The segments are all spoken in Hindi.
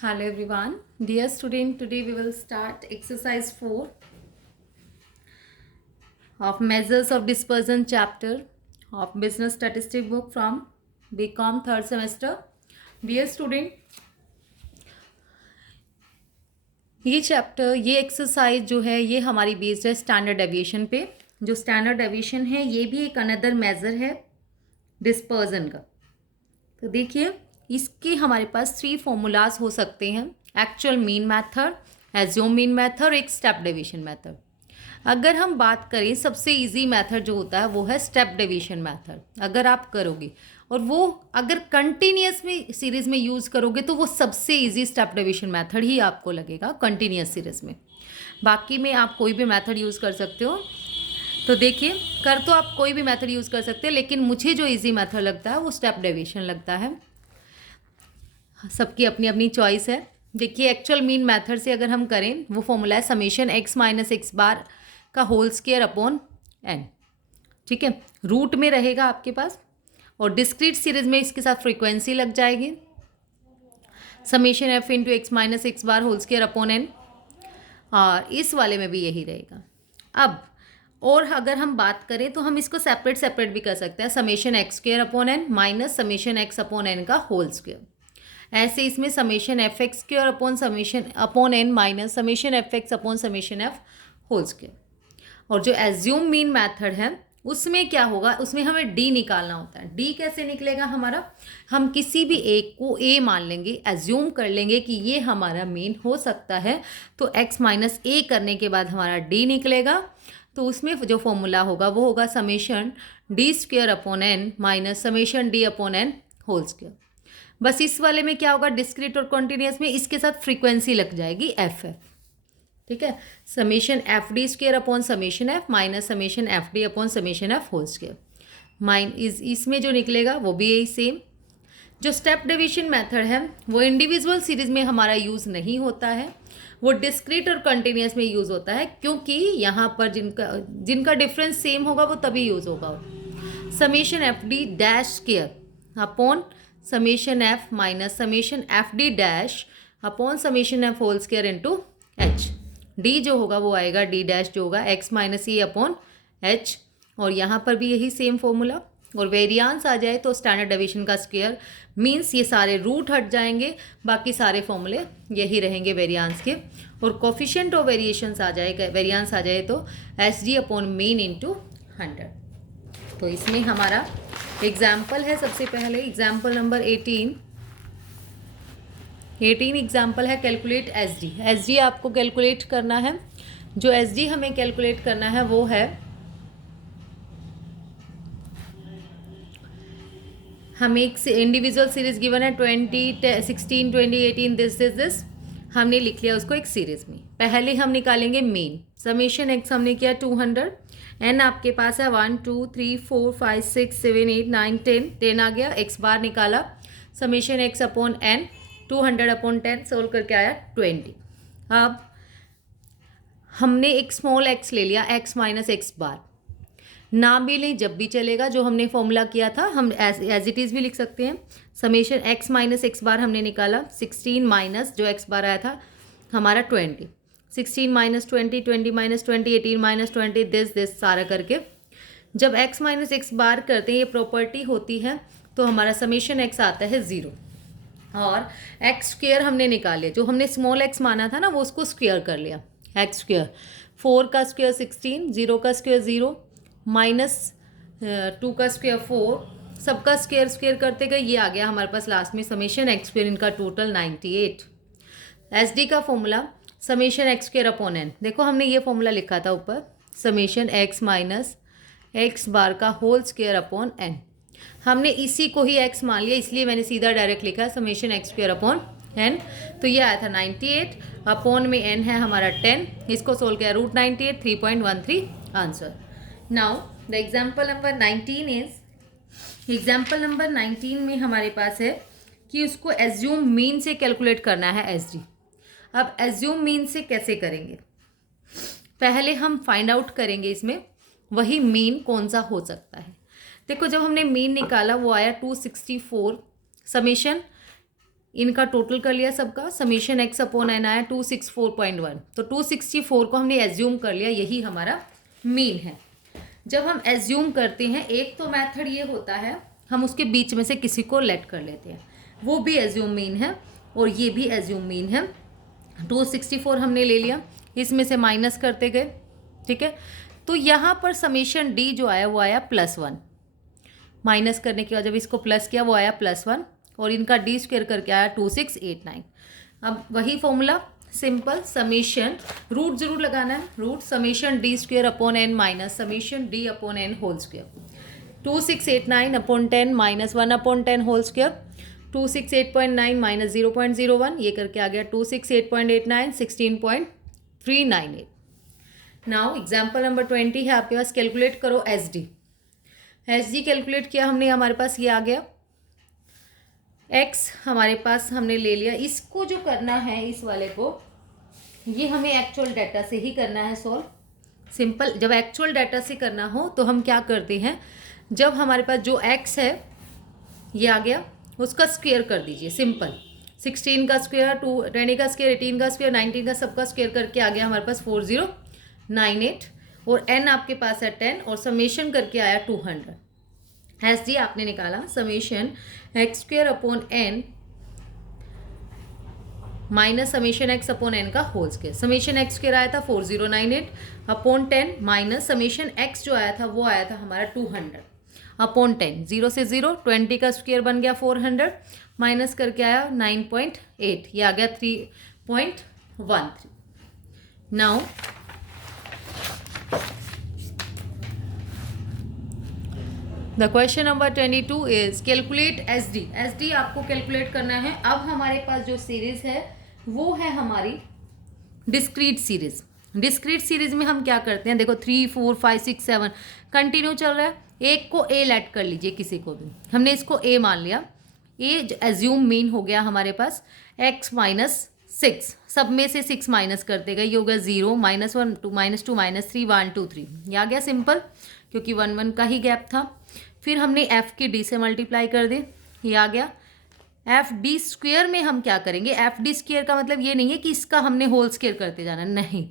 Hello everyone. Dear student, today we will start exercise 4 of measures of dispersion chapter of business statistic book from BCom third semester. Dear student, ये एक्सरसाइज जो है ये हमारी बेस्ड है स्टैंडर्ड डेविएशन पे। जो स्टैंडर्ड डेविएशन है ये भी एक अनदर मेजर है डिस्पर्जन का। तो देखिए इसके हमारे पास 3 फॉर्मूलाज हो सकते हैं, actual mean method, assume mean method, एक स्टेप डेविएशन मेथड। अगर हम बात करें सबसे इजी मेथड जो होता है वो है स्टेप डेविएशन मेथड। अगर आप करोगे और वो अगर कंटिन्यूस में सीरीज में यूज़ करोगे तो वो सबसे इजी स्टेप डेविएशन मेथड ही आपको लगेगा कंटिन्यूस सीरीज में। बाकी में आप कोई भी मेथड यूज़ कर सकते हो। तो देखिए तो आप कोई भी मेथड यूज़ कर सकते हैं, लेकिन मुझे जो इजी मेथड लगता है वो स्टेप डेविएशन लगता है। सबकी अपनी अपनी चॉइस है। देखिए एक्चुअल मीन मेथड से अगर हम करें वो फॉर्मूला है summation X minus x bar का होल स्क्वायर अपॉन एन। ठीक है, रूट में रहेगा आपके पास और डिस्क्रीट सीरीज में इसके साथ फ्रीक्वेंसी लग जाएगी summation F into x minus x bar whole square upon n, और इस वाले में भी यही रहेगा। अब और अगर हम बात करें तो हम इसको सेपरेट सेपरेट भी कर सकते हैं, summation x square upon N minus summation x upon N का होल स्क्वायर। ऐसे इसमें summation f x square upon summation upon N minus summation f x upon summation F whole square. और जो एज्यूम मीन मेथड है उसमें क्या होगा, उसमें हमें डी निकालना होता है। डी कैसे निकलेगा हमारा, हम किसी भी एक को ए मान लेंगे, एज्यूम कर लेंगे कि ये हमारा मीन हो सकता है, तो एक्स माइनस ए करने के बाद हमारा डी निकलेगा। तो उसमें जो फॉर्मूला होगा वो होगा summation d square upon N minus summation d upon N whole square. बस इस वाले में क्या होगा, डिस्क्रीट और कॉन्टिन्यूस में इसके साथ फ्रीक्वेंसी लग जाएगी एफ एफ। ठीक है, summation F D square upon summation F minus summation F D upon summation F whole square इसमें जो निकलेगा वो भी यही सेम। जो स्टेप डिवीजन मेथड है वो इंडिविजुअल सीरीज में हमारा यूज़ नहीं होता है, वो डिस्क्रीट और कंटिन्यूस में यूज़ होता है, क्योंकि यहाँ पर जिनका डिफरेंस सेम होगा वो तभी यूज़ होगा। Summation F D dash square upon summation F minus summation F D dash upon summation F whole square into H. D जो होगा वो आएगा डी डैश जो होगा X minus E upon H, और यहाँ पर भी यही सेम फॉर्मूला। और वेरियांस आ जाए तो स्टैंडर्ड डेविएशन का स्क्वायर मीन्स ये सारे रूट हट जाएंगे, बाकी सारे फॉर्मूले यही रहेंगे वेरियांस के। और कोफिशिएंट ऑफ वेरिएशंस आ जाएगा, वेरियांस आ जाए तो S D upon mean into 100। तो इसमें हमारा एग्जाम्पल है, सबसे पहले एग्जाम्पल नंबर 18 एग्जाम्पल है calculate S D. S D आपको कैलकुलेट करना है। जो एस डी हमें कैलकुलेट करना है वो है, हमें एक इंडिविजुअल सीरीज गिवन है 20, 16, 20, 18 दिस हमने लिख लिया उसको एक सीरीज में। पहले हम निकालेंगे मीन, समेशन एक्स हमने किया 200, एन आपके पास है 1 2 3 4 5 6 7 8 9 10 आ गया, एक्स बार निकाला, summation x upon N 200 upon 10 solve करके आया 20। अब हमने एक स्मॉल एक्स ले लिया, एक्स माइनस एक्स बार, ना भी लें जब भी चलेगा, जो हमने फॉर्मूला किया था हम एज इट इज़ भी लिख सकते हैं। समेशन एक्स माइनस एक्स बार हमने निकाला, 16 माइनस जो एक्स बार आया था हमारा 20, 16 माइनस 20, 20 माइनस 20, 18 माइनस 20 दिस सारा करके जब एक्स माइनस एक्स बार करते हैं, ये प्रॉपर्टी होती है, तो हमारा समेशन एक्स आता है 0। और एक्स स्क्वेयर हमने निकाल लिया, जो हमने स्मॉल एक्स माना था ना वो उसको स्क्वेयर कर लिया, एक्स स्क्वेयर 4 का स्क्वेयर 16, 0 का स्क्वेयर 0 माइनस 2 का स्क्वेयर 4, सबका स्क्वेयर स्क्वेयर करते गए ये आ गया हमारे पास लास्ट में समेशन एक्स स्क्वेयर, इनका टोटल 98। एस डी का formula summation X square upon N, देखो हमने ये फॉर्मूला लिखा था ऊपर, summation X minus x bar का होल स्क्वेयर अपॉन एन। हमने इसी को ही एक्स मान लिया, इसलिए मैंने सीधा डायरेक्ट लिखा summation X square upon N. तो ये आया था 98, अपॉन में एन है हमारा 10, इसको सोल्व किया root 98, 3.13 answer. Now the example number 19 is, example number 19 में हमारे पास है कि उसको एज्यूम मीन से कैलकुलेट करना है एस डी। अब एज्यूम मीन से कैसे करेंगे, पहले हम फाइंड आउट करेंगे इसमें वही मीन कौन सा हो सकता है। देखो जब हमने मीन निकाला वो आया 264, समेशन इनका टोटल कर लिया सबका, समीशन एक्स अपॉन एन आया 264.1। तो 264 को हमने एज्यूम कर लिया, यही हमारा मीन है। जब हम एज्यूम करते हैं, एक तो मेथड ये होता है हम उसके बीच में से किसी को लेट कर लेते हैं, वो भी एज्यूम मीन है और ये भी एज्यूम मीन है। 264 हमने ले लिया, इसमें से माइनस करते गए, ठीक है। तो यहाँ पर समीशन डी जो आया वो आया +1, माइनस करने के बाद जब इसको प्लस किया वो आया +1 और इनका डी स्क्वायर करके आया 2689। अब वही फॉर्मूला सिंपल, समीशन रूट जरूर लगाना है, root summation D square upon N minus summation D upon N whole square. 2689 upon 10 minus 1 upon 10 whole square, 268.9 minus 0.01, ये करके आ गया 268.89 16.398। नाउ एग्जाम्पल नंबर 20 है आपके पास, कैलकुलेट करो S D. S D calculate किया हमने, हमारे पास ये आ गया x हमारे पास हमने ले लिया। इसको जो करना है, इस वाले को, ये हमें एक्चुअल डाटा से ही करना है सॉल्व। सिंपल, जब एक्चुअल डाटा से करना हो तो हम क्या करते हैं, जब हमारे पास जो x है ये आ गया, उसका स्क्वायर कर दीजिए। सिंपल, 16 का स्क्वायर, 20 का स्क्वायर, 18 का स्क्वायर, 19 का सबका स्क्वायर करके आ गया हमारे पास 4098 और n आपके पास है 10 और समेशन करके आया 200। एस डी आपने निकाला summation x square upon N minus summation x upon N का whole square. Summation x square आया था 4098 अपॉन 10 माइनस समेशन एक्स जो आया था वो आया था हमारा 200 अपॉन 10। 0 से 0, 20 का स्क्वायर बन गया 400 माइनस करके आया 9.8, ये आ गया 3.13। Now the question number 22 is calculate S D. S D आपको कैलकुलेट करना है। अब हमारे पास जो सीरीज है वो है हमारी डिस्क्रीट सीरीज। डिस्क्रीट सीरीज में हम क्या करते हैं, देखो 3 4 5 6 7 कंटिन्यू चल रहा है। एक को ए लेट कर लीजिए, किसी को भी, हमने इसको ए मान लिया। ए एज्यूम मीन हो गया हमारे पास x माइनस 6, सब में से 6 माइनस करते गए, ये हो गया 0 -1 2 -2 -3 1 2 3, ये आ गया सिंपल, क्योंकि 1 1 का ही गैप था। फिर हमने f की d से मल्टीप्लाई कर दे, ये आ गया। एफ डी स्क्वेयर में हम क्या करेंगे, एफ डी स्क्वेयर का मतलब ये नहीं है कि इसका हमने होल स्क्वेयर करते जाना, नहीं,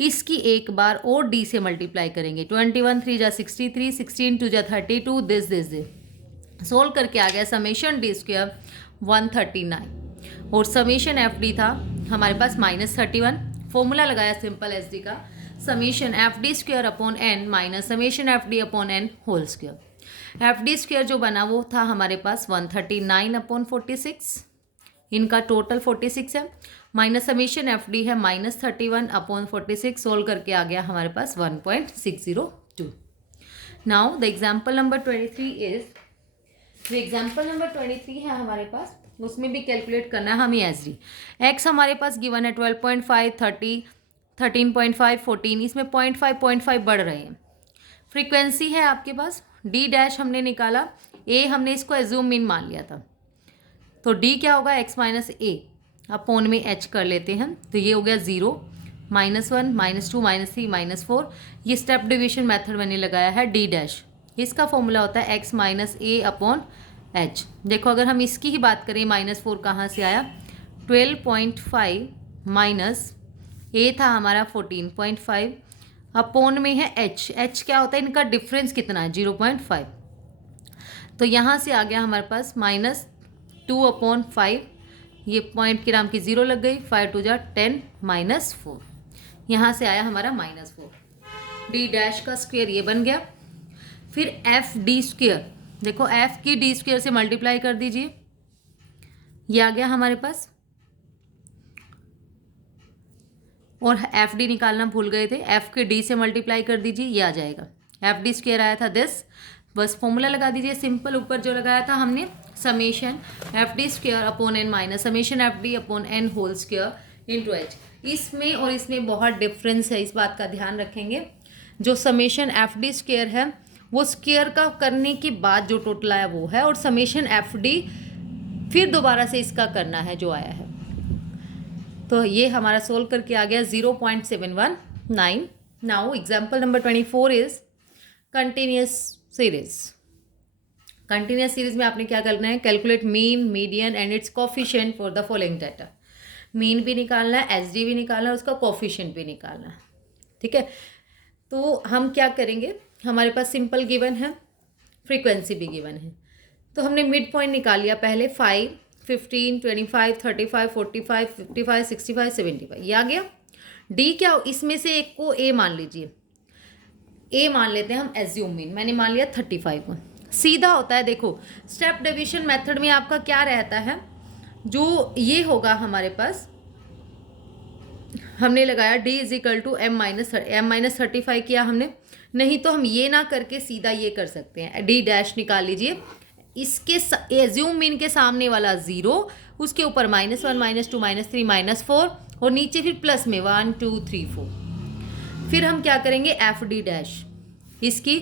इसकी एक बार और डी से मल्टीप्लाई करेंगे। 21 3 जा 63, 16 2 जा 32, दिस सोल्व करके आ गया समेशन डी स्क्वेयर 139 और समेशन एफ डी था हमारे पास -31। फॉर्मूला लगाया सिंपल एस डी का, summation F D square upon N minus summation F D upon N whole square. F D square जो बना वो था हमारे पास 139 अपॉन 46, इनका टोटल 46 है, माइनस समेशन एफ डी है -31 अपॉन 46, सोल्व करके आ गया हमारे पास 1.602। Now the example number 23 is, जो एग्जाम्पल नंबर 23 है हमारे पास, उसमें भी कैलकुलेट करना है हमें एस डी। एक्स हमारे पास गिवन है 12.5 30 13.5 14, इसमें 0.5 बढ़ रहे हैं। फ्रीक्वेंसी है आपके पास, डी डैश हमने निकाला, ए हमने इसको एज्यूम मीन मान लिया था, तो डी क्या होगा x माइनस ए अपॉन में h कर लेते हैं, तो ये हो गया 0 -1 -2 -3 -4। ये स्टेप डिवीजन मेथड मैंने लगाया है डी डैश, इसका फॉर्मूला होता है x माइनस ए अपॉन h। देखो अगर हम इसकी ही बात करें, -4 कहाँ से आया, 12.5 माइनस ए था हमारा 14.5 अपॉन में है h क्या होता है, इनका डिफरेंस कितना है 0.5, तो यहाँ से आ गया हमारे पास -2 अपॉन 5, ये पॉइंट की नाम की 0 लग गई, 5 2 जा 10 -4, यहाँ से आया हमारा -4। डी डैश का स्क्वायर ये बन गया। फिर एफ डी स्क्वायर, देखो एफ की डी स्क्वायर से मल्टीप्लाई कर दीजिए, ये आ गया हमारे पास, और एफ डी निकालना भूल गए थे, एफ के डी से मल्टीप्लाई कर दीजिए, ये आ जाएगा। एफ डी स्क्वायर आया था दिस, बस फॉर्मूला लगा दीजिए सिंपल, ऊपर जो लगाया था हमने summation F D square upon N minus summation F D upon N whole square into H. इसमें और इसमें बहुत डिफरेंस है, इस बात का ध्यान रखेंगे। जो समेशन एफ डी स्क्वायर है वो स्क्वायर का करने के बाद जो टोटल आया वो है, और समेशन एफ डी फिर दोबारा से इसका करना है जो आया है, तो ये हमारा सोल्व करके आ गया 0.719। Now example number 24 is continuous series. Continuous series में आपने क्या करना है, calculate mean, median and it's coefficient for the following data. Mean भी निकालना है, एसडी भी निकालना है, उसका कोफिशिएंट भी निकालना है। ठीक है, तो हम क्या करेंगे, हमारे पास सिंपल गिवन है, फ्रीक्वेंसी भी गिवन है, तो हमने मिड पॉइंट निकाल लिया पहले 5, 15, 25, 35, 45, 55, 65, 75, ये आ गया। डी क्या, इसमें से एक को ए मान लीजिए, ए मान लेते हैं हम एज्यूम मीन, मैंने मान लिया 35 को। सीधा होता है, देखो स्टेप डिवीजन मेथड में आपका क्या रहता है, जो ये होगा हमारे पास, हमने लगाया d is equal to M minus 35 किया हमने, नहीं तो हम ये ना करके सीधा ये कर सकते हैं, d डैश निकाल लीजिए, इसके एज्यूम मीन के सामने वाला 0, उसके ऊपर -1, -2, -3, -4 और नीचे फिर प्लस में 1, 2, 3, 4। फिर हम क्या करेंगे, एफ डी डैश, इसकी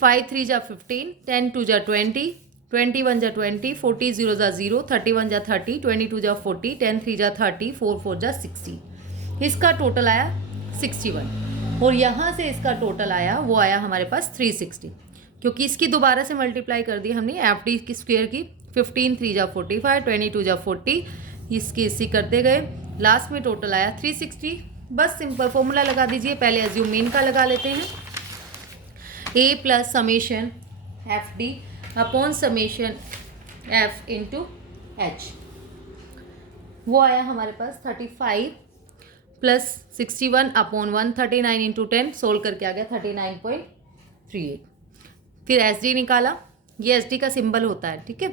5 3 जा 15, 10 2 जा 20, 21 जा 20, 40 0 जा 0, 31 जा 30, 22 जा 40, 10 3 जा 30, 4 4 जा 60, इसका टोटल आया 61 और यहाँ से इसका टोटल आया, वो आया हमारे पास 360, क्योंकि इसकी दोबारा से मल्टीप्लाई कर दी हमने एफ डी की स्क्वायर की, 15 3 जा 45, 22 जा 40, इसकी इसी करते गए, लास्ट में टोटल आया 360। बस सिंपल फॉर्मूला लगा दीजिए, पहले एज्यूम मीन का लगा लेते हैं, A plus summation F D upon summation F into H, वो आया हमारे पास 35 प्लस 61 अपॉन 139 इंटू 10, सोल्व करके आ गया 39.38। फिर एस डी निकाला, ये एस डी का सिंबल होता है, ठीक है,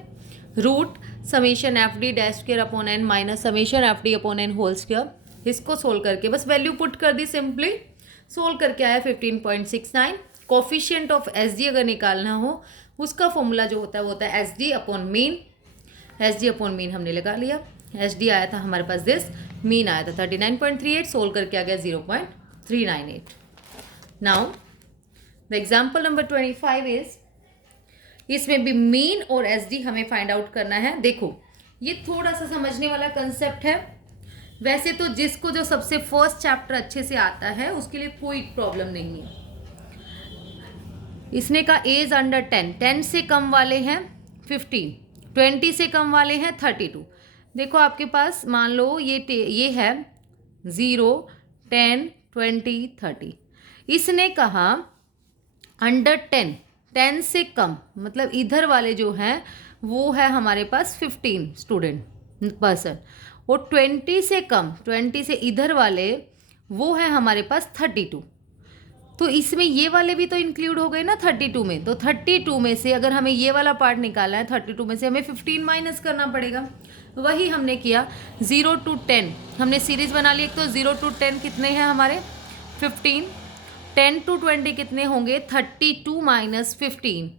root summation F D dash square upon N minus summation F D upon N whole square, इसको सोल्व करके बस वैल्यू पुट कर दी, सिंपली सोल्व करके आया 15.69। कोफिशिएंट ऑफ एस डी अगर निकालना हो, उसका फॉर्मूला जो होता है वो होता है S D upon mean, S D upon mean हमने लगा लिया, एस डी आया था हमारे पास दिस, मीन आया था 39.38, सोल्व करके आ गया 0.398। Now the example number 25 is, इसमें भी मीन और एस डी हमें फाइंड आउट करना है। देखो ये थोड़ा सा समझने वाला कंसेप्ट है, वैसे तो जिसको जो सबसे फर्स्ट चैप्टर अच्छे से आता है उसके लिए कोई प्रॉब्लम नहीं है। इसने कहा एज अंडर 10, 10 से कम वाले हैं 15, 20 से कम वाले हैं 32। देखो आपके पास मान लो ये है 0, 10, 20, 30, इसने कहा अंडर 10, 10 से कम, मतलब इधर वाले जो हैं वो है हमारे पास 15 स्टूडेंट पर्सन, और 20 से कम, 20 से इधर वाले वो है हमारे पास 32। तो इसमें ये वाले भी तो इंक्लूड हो गए ना 32 में, तो 32 में से अगर हमें ये वाला पार्ट निकालना है, 32 में से हमें 15 माइनस करना पड़ेगा, वही हमने किया। 0 to 10 हमने सीरीज बना ली, एक तो 0 to 10 कितने हैं हमारे 15, 10 to 20 कितने होंगे 32 माइनस 15,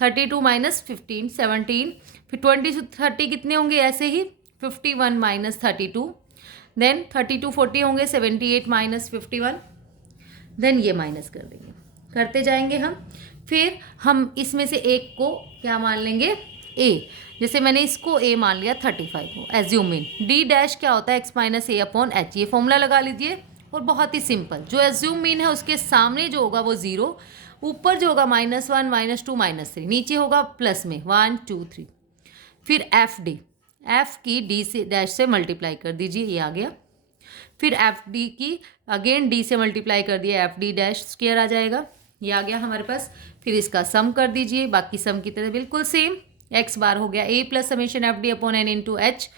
32 माइनस 15 17, फिर 20 to 30 कितने होंगे ऐसे ही 51 माइनस 32, देन 30 to 40 होंगे 78 माइनस 51, देन ये माइनस कर देंगे, करते जाएंगे हम। फिर हम इसमें से एक को क्या मान लेंगे ए, जैसे मैंने इसको ए मान लिया 35 को, एज्यूम मीन डी डैश क्या होता है एक्स माइनस ए अपॉन एच, ये फॉर्मूला लगा लीजिए और बहुत ही सिंपल, जो एज्यूम मीन है उसके सामने जो होगा वो 0, ऊपर जो होगा -1, -2, -3, नीचे होगा प्लस में 1 2 3। फिर एफ डी, एफ की डी से डैश से मल्टीप्लाई कर दीजिए, ये आ गया। फिर एफ डी की अगेन डी से मल्टीप्लाई कर दिया, एफ डी डैश स्क्वायर आ जाएगा, ये आ गया हमारे पास। फिर इसका सम कर दीजिए, बाकी सम की तरह बिल्कुल सेम, एक्स बार हो गया A plus summation F D upon N into H,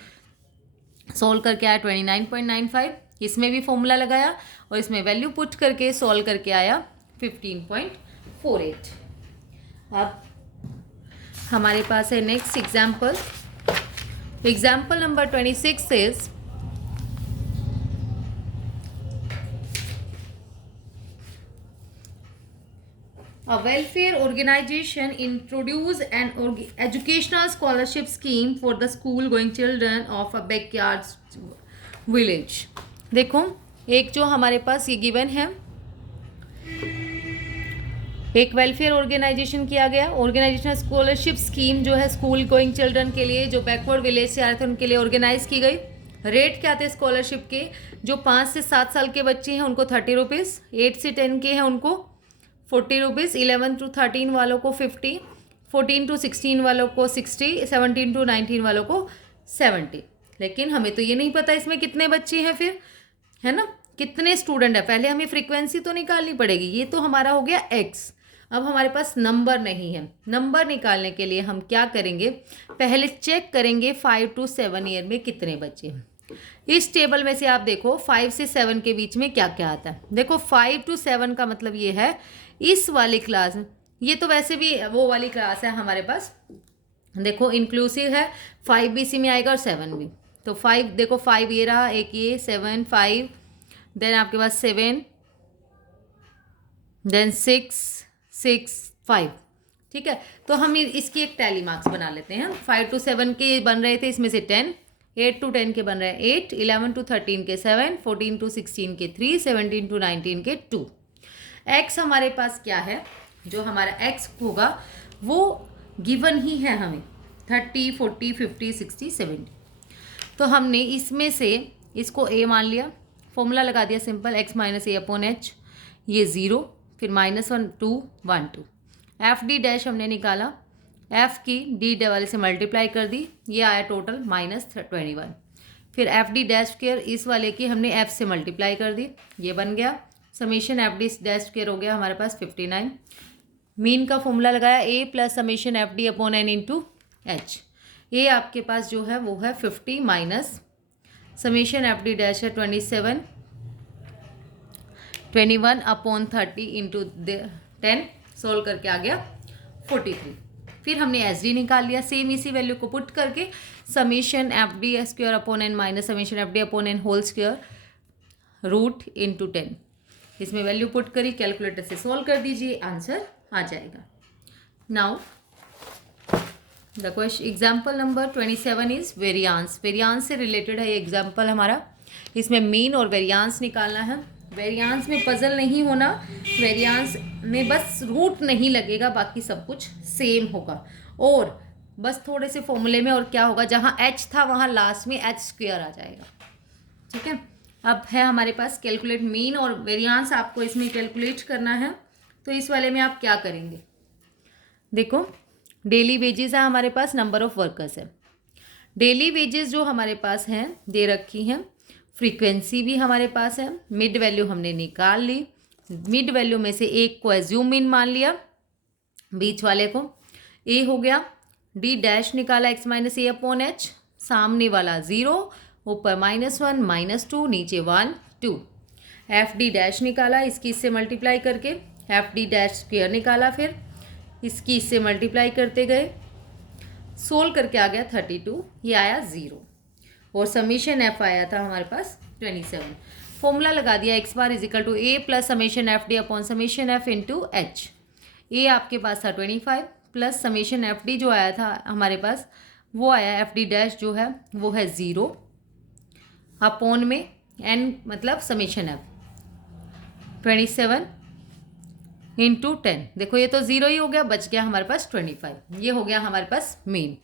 solve करके आया 29.95, इसमें भी फॉर्मूला लगाया और इसमें वैल्यू पुट करके सोल्व करके आया 15.48। अब हमारे पास है next example, example number 26 is a welfare organization introduced an educational scholarship scheme for the school going children of a backyard village। देखो एक जो हमारे पास ये गिवन है, एक वेलफेयर ऑर्गेनाइजेशन किया गया, ऑर्गेनाइजेशनल स्कॉलरशिप स्कीम जो है स्कूल गोइंग चिल्ड्रन के लिए, जो बैकवर्ड विलेज से आ रहे थे उनके लिए ऑर्गेनाइज की गई। रेट क्या थे स्कॉलरशिप के, जो 5 से 7 साल के बच्चे हैं उनको 30 रुपीज़, 8 से 10 के हैं उनको 40 रुपीज़, 11 to 13 वालों को 50, 14 टू 16 वालों को 60, 17 टू 19 वालों को 70। लेकिन हमें तो ये नहीं पता इसमें कितने बच्चे हैं फिर, है ना, कितने स्टूडेंट है। पहले हमें फ्रीक्वेंसी तो निकालनी पड़ेगी। ये तो हमारा हो गया एक्स। अब हमारे पास नंबर नहीं है। नंबर निकालने के लिए हम क्या करेंगे, पहले चेक करेंगे 5 टू 7 ईयर में कितने बच्चे हैं। इस टेबल में से आप देखो 5 से 7 के बीच में क्या क्या आता है। देखो 5 टू 7 का मतलब ये है इस वाली क्लास में, ये तो वैसे भी वो वाली क्लास है हमारे पास, देखो इंक्लूसिव है, 5 भी इसी में आएगा और 7 भी। तो 5 देखो 5 ये रहा, एक ये 7 5, देन आपके पास 7, देन 6 6 5, ठीक है। तो हम इसकी एक टैली मार्क्स बना लेते हैं। 5 टू 7 के बन रहे थे इसमें से 10, 8 टू 10 के बन रहे हैं 8, 11 टू 13 के 7, 14 टू 16 के 3, 17 टू 19 के 2। एक्स हमारे पास क्या है, जो हमारा एक्स होगा वो गिवन ही है हमें 30, 40, 50, 60, 70। तो हमने इसमें से इसको ए मान लिया, फॉर्मूला लगा दिया सिंपल, एक्स माइनस ए अपॉन एच, ये 0, फिर -1 2 1 2। एफ डी डैश हमने निकाला, एफ की डी वाले से मल्टीप्लाई कर दी, ये आया टोटल -21। फिर एफ डी डैश स्क्वायर इस वाले की हमने एफ से मल्टीप्लाई कर दी, ये बन गया summation F D dash square हो गया हमारे पास 59। मीन का फॉर्मूला लगाया A plus summation F D upon N into H. A आपके पास जो है वो है 50 minus summation F D dash है 27, 21 अपॉन 30 इंटू 10, सोल्व करके आ गया 43। फिर हमने एस डी निकाल लिया, सेम इसी वैल्यू को पुट करके summation F D square upon N minus summation F D upon N whole square root into 10, इसमें वैल्यू पुट करी, कैलकुलेटर से सोल्व कर दीजिए, आंसर आ जाएगा। Now the question example number 27 is variance. Variance से रिलेटेड है ये एग्जाम्पल हमारा। इसमें मीन और वेरियांस निकालना है। वेरियांस में पजल नहीं होना, वेरियांस में बस रूट नहीं लगेगा, बाकी सब कुछ सेम होगा। और बस थोड़े से फॉर्मूले में और क्या होगा, जहाँ एच था वहाँ लास्ट में एच स्क्वायर आ जाएगा, ठीक है। अब है हमारे पास कैलकुलेट मीन और वेरियांस, आपको इसमें कैलकुलेट करना है। तो इस वाले में आप क्या करेंगे, देखो डेली वेजेस है हमारे पास, नंबर ऑफ वर्कर्स है। डेली वेजेस जो हमारे पास हैं दे रखी हैं, फ्रीक्वेंसी भी हमारे पास है, मिड वैल्यू हमने निकाल ली, मिड वैल्यू में से एक को एज्यूम मीन मान लिया, बीच वाले को ए हो गया, डी डैश निकाला एक्स माइनस ए अपॉन एच, सामने वाला 0, ऊपर -1 -2, नीचे 1 2। एफ डी डैश निकाला, इसकी इससे मल्टीप्लाई करके एफ डी डैश स्क्वायर निकाला, फिर इसकी इससे मल्टीप्लाई करते गए, सोल्व करके आ गया 32, ये आया 0। और समीशन एफ आया था हमारे पास 27। फॉर्मूला लगा दिया X bar is equal to A plus summation F D upon summation F into H. A आपके पास था 25 प्लस समीशन एफ डी जो आया था हमारे पास वो आया एफ डी डैश जो है वो है 0 अपॉन में एन मतलब समीशन एफ 27 इंटू 10। देखो ये तो 0 ही हो गया, बच गया हमारे पास 25। ये हो गया हमारे पास मेन।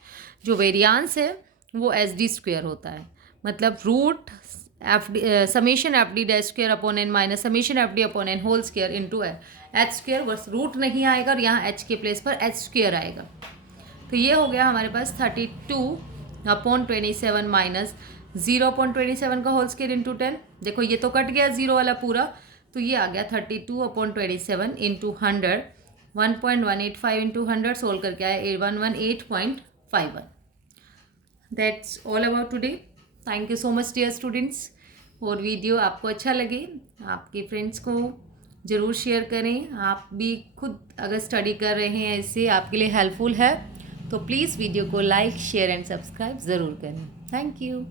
जो वेरियांस है वो एस डी स्क्वायर होता है, मतलब root F D summation F D dash square upon N minus summation F D upon N whole square into H square, बस रूट नहीं आएगा और यहाँ एच के प्लेस पर एच स्क्वायर आएगा। तो ये हो गया हमारे पास 32 अपॉन 27 माइनस 0 अपॉन 27 का होल स्क्वायर इंटू 10। देखो ये तो कट गया 0 वाला पूरा, तो ये आ गया 32 अपॉन 27 इंटू 100, 1.185 इंटू 100, सोल्व करके आया 118.51। That's all about today. Thank you so much dear students. और वीडियो आपको अच्छा लगे आपके फ्रेंड्स को ज़रूर शेयर करें। आप भी खुद अगर स्टडी कर रहे हैं इससे आपके लिए हेल्पफुल है तो प्लीज़ वीडियो को लाइक शेयर एंड सब्सक्राइब ज़रूर करें। Thank you.